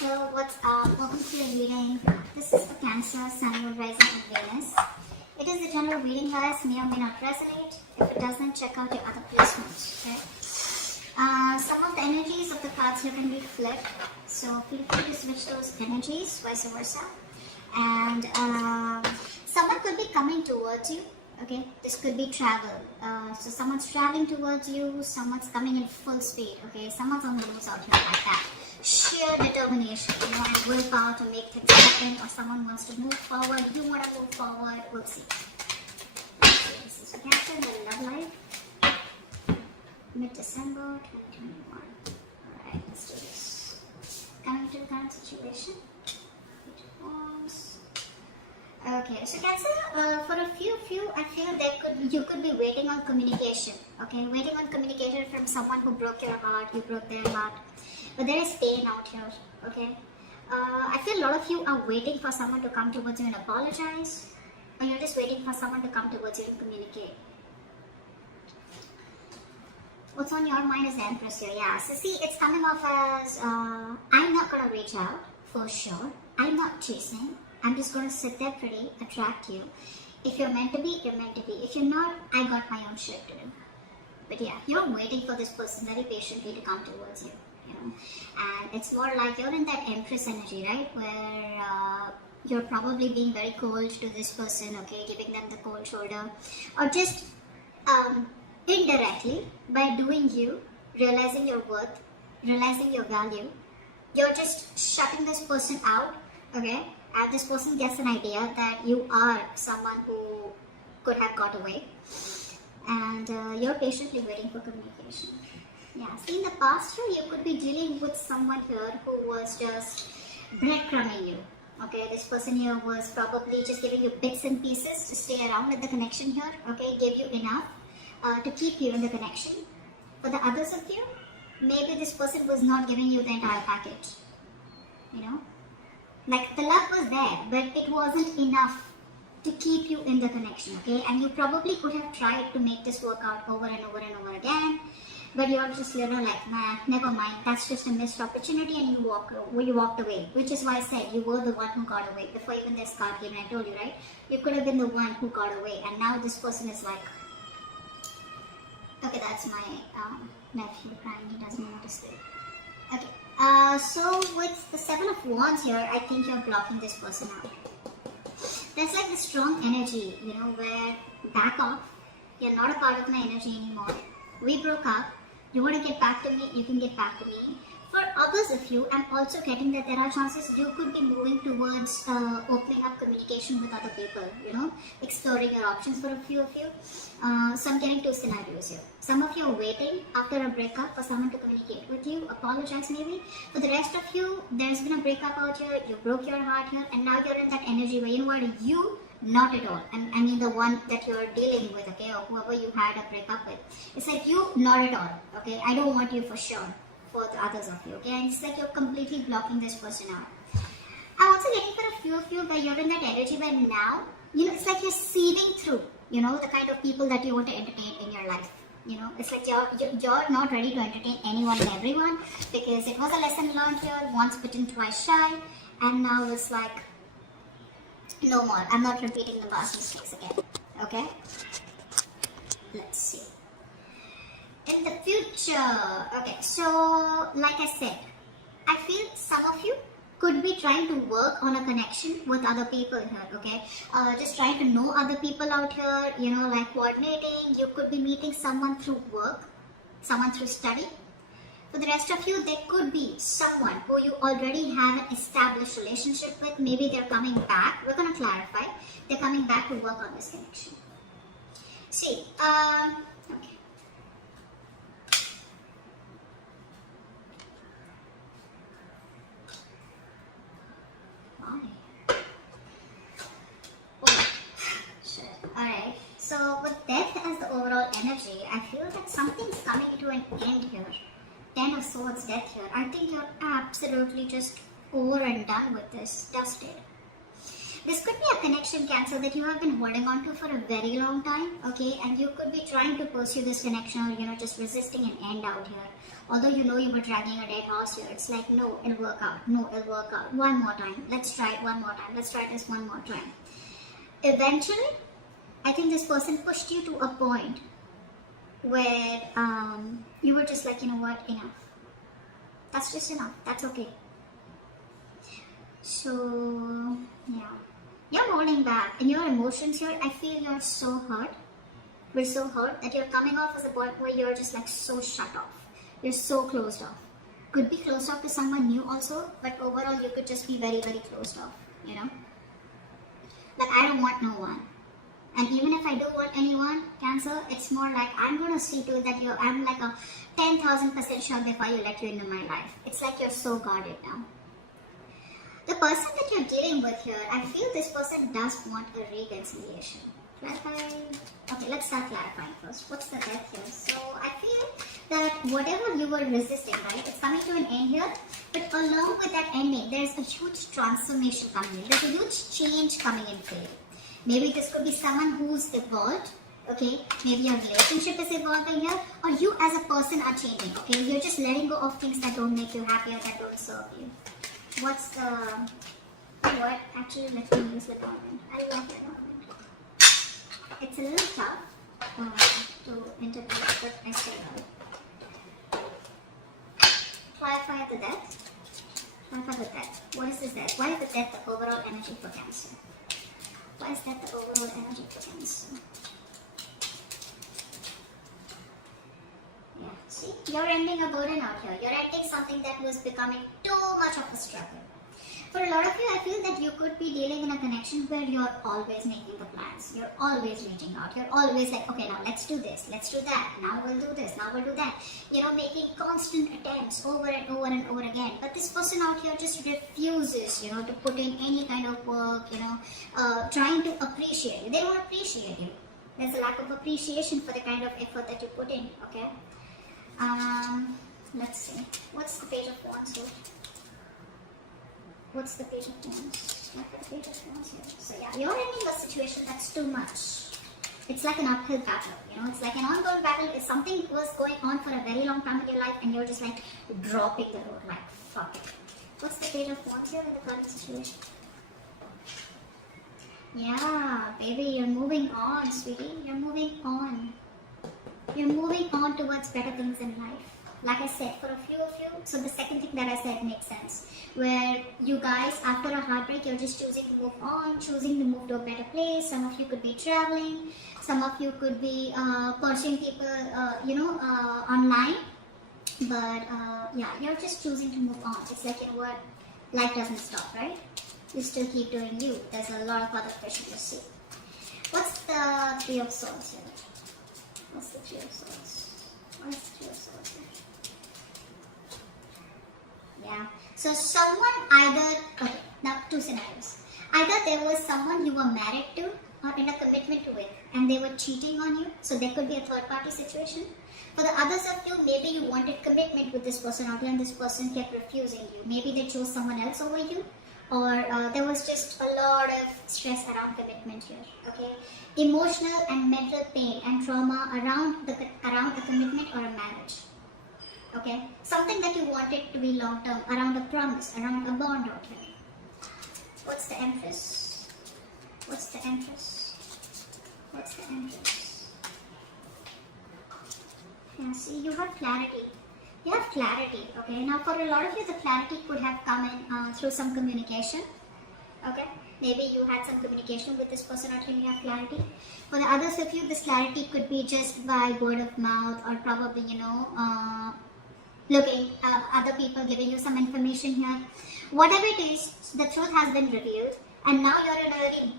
Cancer, what's up? Welcome to your reading. This is for Cancer, Sun, Moon, Rising, and Venus. It is the general reading, guys. May or may not resonate. If it doesn't, check out your other placements. Okay. Some of the energies of the cards here can be flipped, so feel free to switch those energies, vice versa. And someone could be coming towards you. Okay, this could be travel. So someone's traveling towards you, someone's coming in full speed. Okay, someone's on the loose out here like that. Sheer determination, and willpower to make things happen, or someone wants to move forward, you want to move forward, we'll see. This is Cancer in the love life. Mid-December 2021. Alright, let's do this. Coming to the current situation. Okay, so Cancer, for a few, I feel you could be waiting on communication. Okay, waiting on communication from someone who broke your heart, you broke their heart. But there is pain out here, okay? I feel a lot of you are waiting for someone to come towards you and apologize, or you're just waiting for someone to come towards you and communicate. What's on your mind is the Empress here, yeah. So see, it's coming off as, I'm not going to reach out, for sure. I'm not chasing. I'm just going to sit there pretty, attract you. If you're meant to be, you're meant to be. If you're not, I got my own shit to do. But yeah, you're waiting for this person very patiently to come towards you. You know, and it's more like you're in that Empress energy, right, where you're probably being very cold to this person, okay, giving them the cold shoulder, or just indirectly, by doing you, realizing your worth, realizing your value, you're just shutting this person out, okay, and this person gets an idea that you are someone who could have got away, and you're patiently waiting for communication. Yeah, see, in the past here, you could be dealing with someone here who was just breadcrumbing you. Okay, this person here was probably just giving you bits and pieces to stay around with the connection here. Okay, gave you enough to keep you in the connection. For the others of you, maybe this person was not giving you the entire package. You know, like the love was there, but it wasn't enough to keep you in the connection. Okay, and you probably could have tried to make this work out over and over and over again. But you're just, like, nah, never mind, that's just a missed opportunity, and you walked away. Which is why I said you were the one who got away. Before even this card came, I told you, right? You could have been the one who got away, and now this person is like, okay, that's my nephew crying, he doesn't want to sleep. Okay, so with the Seven of Wands here, I think you're blocking this person out. There's like this strong energy, where back off, you're not a part of my energy anymore. We broke up. You want to get back to me, you can get back to me. For others of you, I'm also getting that there are chances you could be moving towards opening up communication with other people, exploring your options for a few of you. So I'm getting two scenarios here. Some of you are waiting after a breakup for someone to communicate with you, apologize maybe. For the rest of you, there's been a breakup out here, you broke your heart here, and now you're in that energy where you not at all. And I mean the one that you're dealing with, okay, or whoever you had a breakup with. It's like you not at all, okay. I don't want you for sure. For the others of you, okay, and it's like you're completely blocking this person out. I'm also getting for a few of you where you're in that energy where now, it's like you're seething through, the kind of people that you want to entertain in your life. It's like you're not ready to entertain anyone and everyone, because it was a lesson learned here, once bitten, twice shy, and now it's like, no more. I'm not repeating the past mistakes again. Okay? Let's see. In the future, okay, so like I said, I feel some of you could be trying to work on a connection with other people here, okay, just trying to know other people out here, like coordinating. You could be meeting someone through work, someone through study. For the rest of you, there could be someone who you already have an established relationship with. Maybe they're coming back. We're going to clarify. They're coming back to work on this connection. See, okay. Alright, so with death as the overall energy, I feel that something's coming to an end here. 10 of Swords, death here. I think you're absolutely just over and done with this, dusted. This could be a connection, Cancer, that you have been holding on to for a very long time, okay? And you could be trying to pursue this connection, or just resisting an end out here. Although you were dragging a dead horse here, it's like, no, it'll work out. No, it'll work out. One more time. Let's try it one more time. Let's try this one more time. Eventually, I think this person pushed you to a point where you were just like, you know what, enough. That's just enough. That's okay. So, yeah. You're holding back. In your emotions here, I feel you're so hurt. We're so hurt that you're coming off as a point where you're just like so shut off. You're so closed off. Could be closed off to someone new also, but overall you could just be very, very closed off, Like, I don't want no one. And even if I do want anyone, Cancer, it's more like I'm going to see to it that I'm like a 10,000% sure before you let you into my life. It's like you're so guarded now. The person that you're dealing with here, I feel this person does want a reconciliation. Okay, let's start clarifying first. What's the death here? So I feel that whatever you were resisting, right, it's coming to an end here. But along with that ending, there's a huge transformation coming in. There's a huge change coming in for you. Maybe this could be someone who's evolved, okay? Maybe your relationship is evolving here, or you as a person are changing, okay? You're just letting go of things that don't make you happy or that don't serve you. What's the... What? Actually, let me use the Lenormand. I love the Lenormand. It's a little tough to interpret, but I say that. Clarify the death. Clarify the death. What is this death? Why is the death the overall energy for Cancer? Why is that the overall energy for Cancer? Yeah, see? You're ending a burden out here. You're ending something that was becoming too much of a struggle. For a lot of you, I feel that you could be dealing in a connection where you're always making the plans. You're always reaching out. You're always like, okay, now let's do this. Let's do that. Now we'll do this. Now we'll do that. Making constant attempts over and over and over again. But this person out here just refuses, to put in any kind of work, trying to appreciate you. They don't appreciate you. There's a lack of appreciation for the kind of effort that you put in, okay? Let's see. What's the Page of Wands here? What's the Page of Wands? Not the Page of Wands here. So yeah, you're ending a situation that's too much. It's like an uphill battle, It's like an ongoing battle. If something was going on for a very long time in your life and you're just like dropping the road, like fuck it. What's the Page of Wands here in the current situation? Yeah, baby, you're moving on, sweetie. You're moving on. You're moving on towards better things in life. Like I said, for a few of you, so the second thing that I said makes sense. Where you guys, after a heartbreak, you're just choosing to move on, choosing to move to a better place. Some of you could be traveling. Some of you could be pursuing people, online. But yeah, you're just choosing to move on. It's like, what? Life doesn't stop, right? You still keep doing you. There's a lot of other fish in the sea. What's the Three of Swords here? What's the Three of Swords? What is the Three of Swords here? Yeah. So someone okay, now two scenarios. Either there was someone you were married to or in a commitment with and they were cheating on you. So there could be a third party situation. For the others of you, maybe you wanted commitment with this person out here and this person kept refusing you. Maybe they chose someone else over you. Or there was just a lot of stress around commitment here, okay? Emotional and mental pain and trauma around a commitment or a marriage, okay? Something that you wanted to be long-term, around a promise, around a bond out here. What's the Empress? What's the Empress? What's the Empress? Yeah, see, you have clarity. You have clarity, okay? Now, for a lot of you, the clarity could have come in through some communication, okay? Maybe you had some communication with this person until you have clarity. For the others of you, this clarity could be just by word of mouth or probably, looking other people giving you some information here. Whatever it is, the truth has been revealed, and now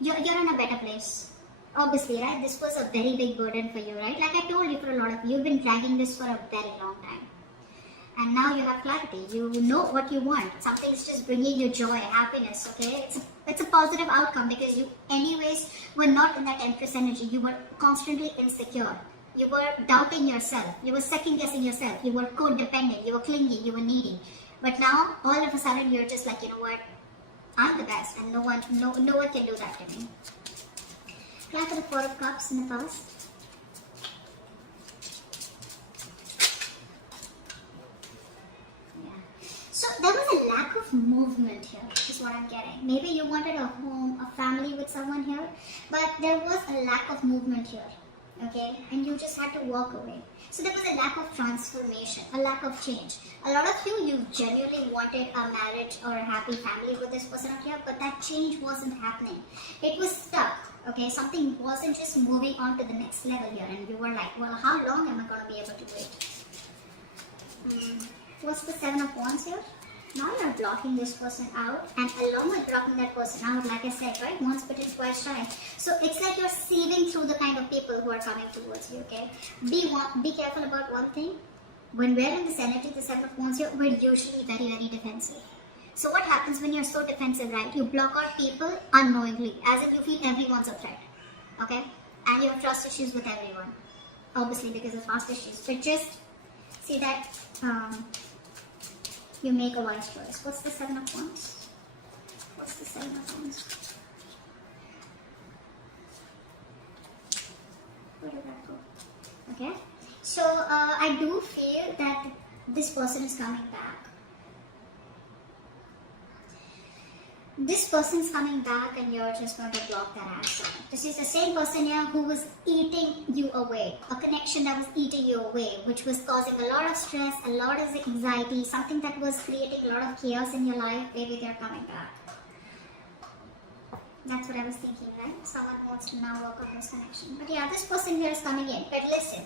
you're in a better place. Obviously, right? This was a very big burden for you, right? Like I told you, for a lot of you, you've been dragging this for a very long time. And now you have clarity. You know what you want. Something's just bringing you joy, happiness, okay? It's a positive outcome because you anyways were not in that Empress energy. You were constantly insecure. You were doubting yourself. You were second guessing yourself. You were codependent. You were clingy. You were needy. But now, all of a sudden, you're just like, you know what? I'm the best, and no one can do that to me. Try for the Four of Cups in the past. So there was a lack of movement here, is what I'm getting. Maybe you wanted a home, a family with someone here, but there was a lack of movement here, okay? And you just had to walk away. So there was a lack of transformation, a lack of change. A lot of you genuinely wanted a marriage or a happy family with this person out here, but that change wasn't happening. It was stuck, okay? Something wasn't just moving on to the next level here, and you were like, well, how long am I going to be able to wait? What's the Seven of Wands here? Now you're blocking this person out, and along with blocking that person out, like I said, right, once bitten, twice shy. So it's like you're sieving through the kind of people who are coming towards you, okay? Be careful about one thing. When we're in this energy, the Seven of Wands here, we're usually very, very defensive. So what happens when you're so defensive, right? You block out people unknowingly, as if you feel everyone's a threat, okay? And you have trust issues with everyone, obviously because of past issues. But just see that you make a wise choice. What's the Seven of Wands? What's the Seven of Wands? Where did that go? Okay. So I do feel that this person is coming back. This person's coming back and you're just going to block that ass. This is the same person here who was eating you away. A connection that was eating you away, which was causing a lot of stress, a lot of anxiety, something that was creating a lot of chaos in your life. Maybe they're coming back. That's what I was thinking, right? Someone wants to now work on this connection. But yeah, this person here is coming in. But listen,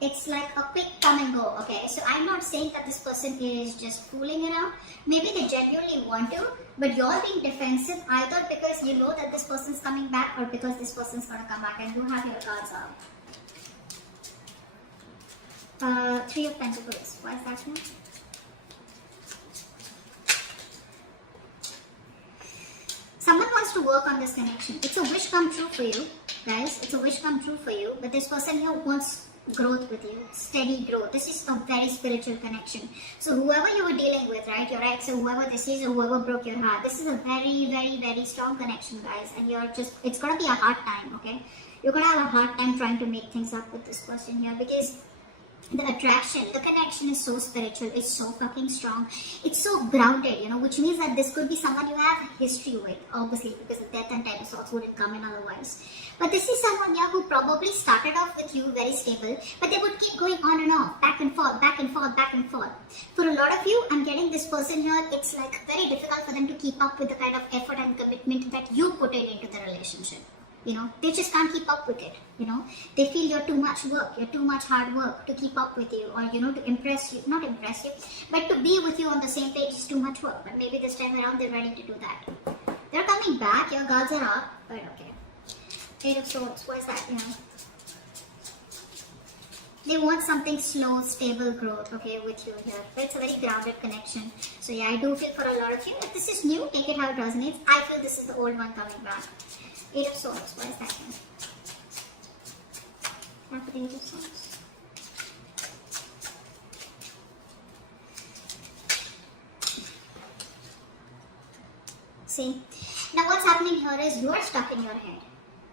it's like a quick come and go, okay? So I'm not saying that this person is just fooling around. Maybe they genuinely want to, but you're being defensive either because you know that this person's coming back or because this person's going to come back, and you have your cards out. Three of Pentacles. Why is that here? Someone wants to work on this connection. It's a wish come true for you, guys. It's a wish come true for you, but this person here wants growth with you, steady growth. This is a very spiritual connection. So whoever you were dealing with, right, your ex or whoever this is or whoever broke your heart, this is a very, very, very strong connection, guys, and you're just, it's gonna be a hard time, okay? You're gonna have a hard time trying to make things up with this person here because the attraction, the connection is so spiritual, it's so fucking strong, it's so grounded, you know, which means that this could be someone you have history with, obviously, because the Death and Ten of Swords wouldn't come in otherwise. But this is someone, yeah, who probably started off with you very stable, but they would keep going on and off, back and forth, back and forth, back and forth. For a lot of you, I'm getting this person here, it's like very difficult for them to keep up with the kind of effort and commitment that you put into the relationship. You know, they just can't keep up with it, you know. They feel you're too much work, you're too much hard work to keep up with you, or, you know, to impress you, not impress you, but to be with you on the same page is too much work. But maybe this time around they're ready to do that. They're coming back, your guards are up, but okay. Eight of Swords, what is that, you know? They want something slow, stable growth, okay, with you here. But it's a very grounded connection. So yeah, I do feel for a lot of you, if this is new, take it how it resonates. I feel this is the old one coming back. Eight of Swords, what is that here? After the Eight of Swords. See, now what's happening here is you are stuck in your head.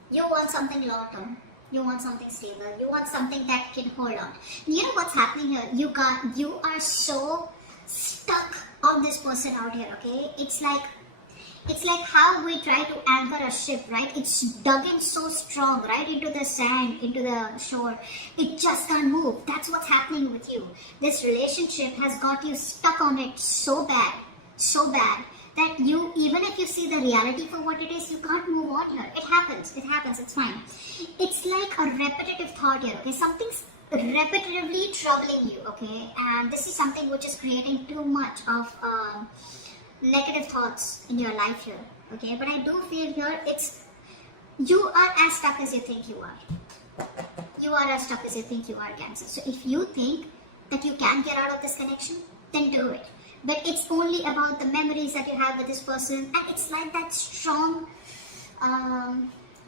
You want something long term. You want something stable. You want something that can hold on. You know what's happening here? You are so stuck on this person out here, okay? It's like how we try to anchor a ship, right? It's dug in so strong, right into the sand, into the shore. It just can't move. That's what's happening with you. This relationship has got you stuck on it so bad, that you, even if you see the reality for what it is, you can't move on here. It happens, it's fine. It's like a repetitive thought here, okay? Something's repetitively troubling you, okay? And this is something which is creating too much of negative thoughts in your life here, okay? But I do feel here you are as stuck as you think you are. You are as stuck as you think you are, Cancer. So if you think that you can get out of this connection, then do it. But it's only about the memories that you have with this person, and it's like that strong,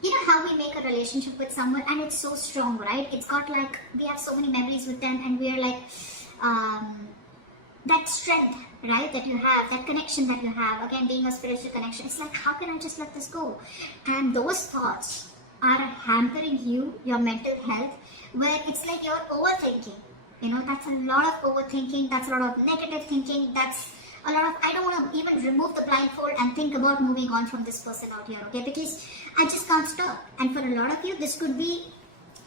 you know how we make a relationship with someone and it's so strong, right? It's got like, we have so many memories with them and we're like, that strength, right, that you have, that connection that you have, again being a spiritual connection, it's like, how can I just let this go? And those thoughts are hampering you, your mental health, where it's like you're overthinking. That's a lot of overthinking, that's a lot of negative thinking, that's a lot of, I don't want to even remove the blindfold and think about moving on from this person out here, okay, because I just can't stop. And for a lot of you, this could be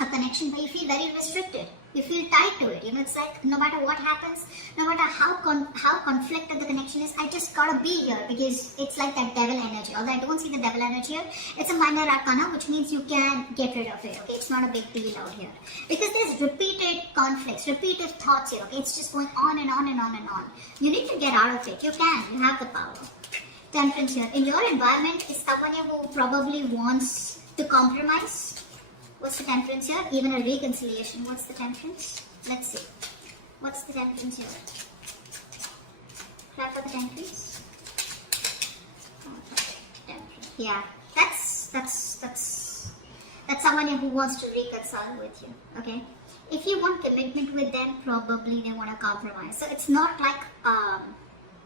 a connection where you feel very restricted. You feel tied to it. It's like no matter what happens, no matter how conflicted the connection is, I just gotta be here, because it's like that devil energy. Although I don't see the devil energy here, it's a minor arcana, which means you can get rid of it. Okay, it's not a big deal out here, because there's repeated conflicts, repeated thoughts here. Okay, it's just going on and on and on and on. You need to get out of it. You can. You have the power. Temperance here. In your environment is someone who probably wants to compromise. What's the temperance here? Even a reconciliation. What's the temperance? Let's see. What's the temperance here? Clap for the temperance. Temperance. Yeah, that's someone who wants to reconcile with you. Okay. If you want commitment with them, probably they want to compromise. So it's not like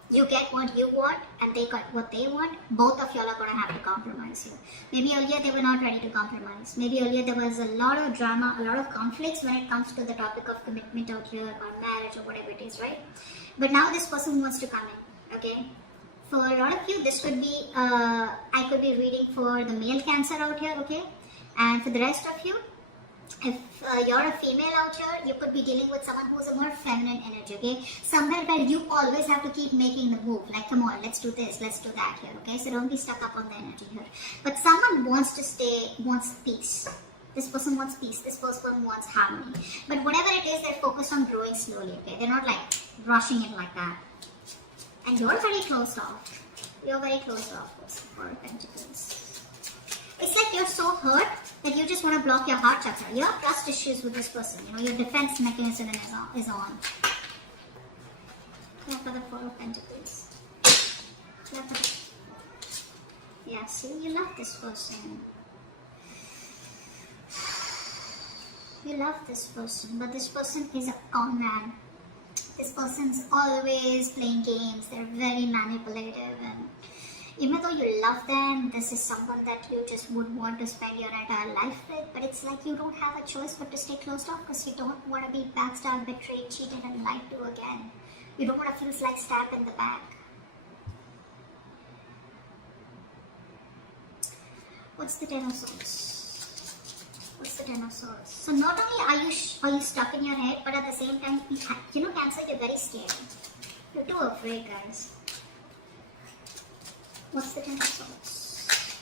you get what you want and they got what they want. Both of y'all are going to have to compromise here. Maybe earlier they were not ready to compromise. Maybe earlier there was a lot of drama, a lot of conflicts when it comes to the topic of commitment out here, or marriage, or whatever it is, right? But now this person wants to come in, okay? For a lot of you, this could be, I could be reading for the male Cancer out here, okay? And for the rest of you, if you're a female out here, you could be dealing with someone who's a more feminine energy, okay? Somewhere where you always have to keep making the move, like, come on, let's do this, let's do that here, okay? So don't be stuck up on the energy here. But someone wants to stay, wants peace. This person wants peace, this person wants harmony. But whatever it is, they're focused on growing slowly, okay? They're not like rushing it like that. And you're very closed off. You're very closed off. What's the Four of Pentacles? It's like you're so hurt that you just want to block your heart chakra. You have trust issues with this person. Your defense mechanism is on. Clap for the Four of Pentacles. Clap for the... Yeah, see, you love this person. You love this person, but this person is a con man. This person's always playing games. They're very manipulative, and even though you love them, this is someone that you just would want to spend your entire life with. But it's like you don't have a choice but to stay closed off, because you don't want to be backstabbed, betrayed, cheated, and lied to again. You don't want to feel like stabbed in the back. What's the Ten of Swords? What's the Ten of Swords? So not only are you stuck in your head, but at the same time, Cancer, you're very scared. You're too afraid, guys. What's the Ten of Swords?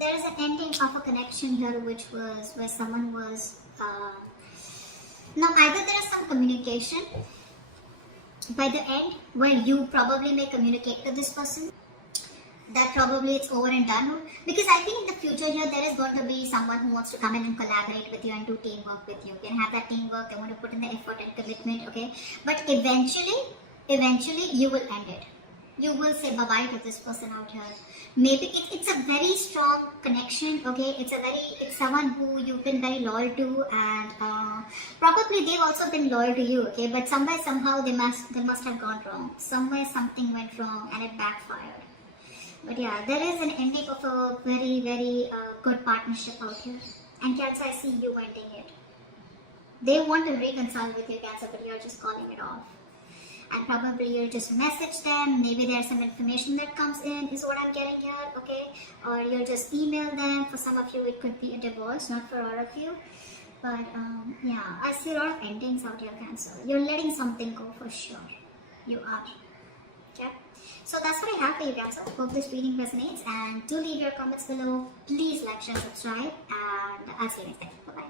There is an ending of a connection here, which was where someone was. Now either there is some communication by the end where you probably may communicate to this person. That probably it's over and done. Because I think in the future here, there is going to be someone who wants to come in and collaborate with you and do teamwork with you. You can have that teamwork, they want to put in the effort and commitment, okay? But eventually, you will end it. You will say bye-bye to this person out here. Maybe it's a very strong connection, okay? It's someone who you've been very loyal to, and probably they've also been loyal to you, okay? But somewhere, somehow, they must have gone wrong. Somewhere something went wrong and it backfired. But yeah, there is an ending of a very, very good partnership out here. And Cancer, I see you ending it. They want to reconcile with you, Cancer, but you're just calling it off. And probably you'll just message them. Maybe there's some information that comes in, is what I'm getting here, okay? Or you'll just email them. For some of you, it could be a divorce, not for all of you. But yeah, I see a lot of endings out here, Cancer. You're letting something go for sure. You are. Yeah. So that's what I have for you, Cancer. Hope this reading resonates, and do leave your comments below. Please like, share, subscribe, and I'll see you next time. Bye-bye.